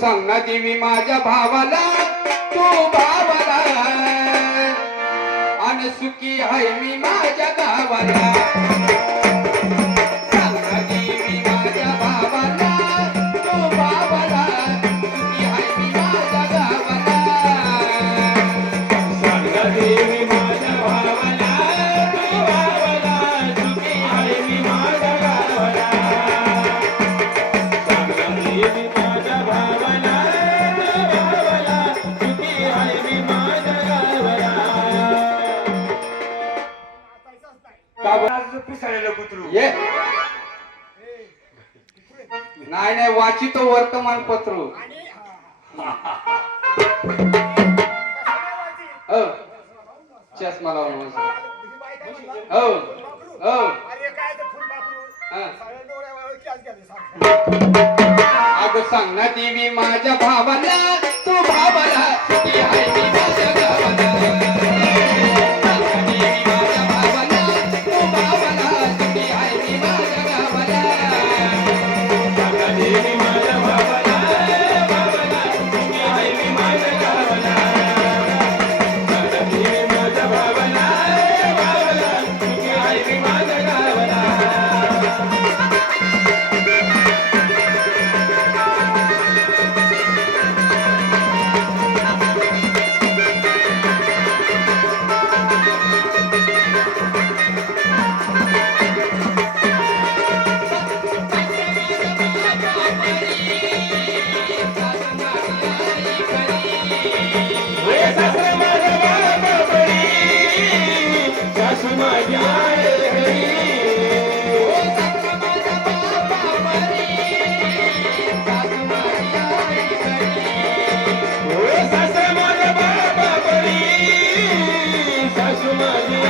सांग ना देवी माझ्या भावाला तू भावाला आणि सुखी आहे मी माझ्या गावाला सांग ना देवी माझ्या भावाला तू भावाला सुखी आहे मी माझ्या गावाला सांग ना देवी माझ्या भावाला तू भावाला सुखी आहे मी माझ्या गावाला सांग ना देवी माझ्या भावाला तू भावाला सुखी आहे मी माझ्या गावाला का बरं? आज पिसाळलेलं कुत्रू ये नाही नाही वाचितो वर्तमानपत्र हो चष्मा लावून बस. हो हो अरे काय ते फुल बापरू हा. सगळ्या डोळ्यावर कॅच घ्यावे सारखं अगं सांग ना देवी माझ्या भावाला तू भावाला सुखी आहे मी माझ्या गावाला सांग ना देवी माझ्या भावाला तू भावाला सुखी आहे मी माझ्या गावाला सांग ना देवी माझ्या भावाला भावाला सुखी आहे मी माझ्या गावाला सांग ना देवी माझ्या भावाला भावाला सुखी आहे मी माझ्या गावाला सासू माझ्या बाबा बळी सासू माझी आहे घरी सासू माझ्या बाबा बळी सासू माझी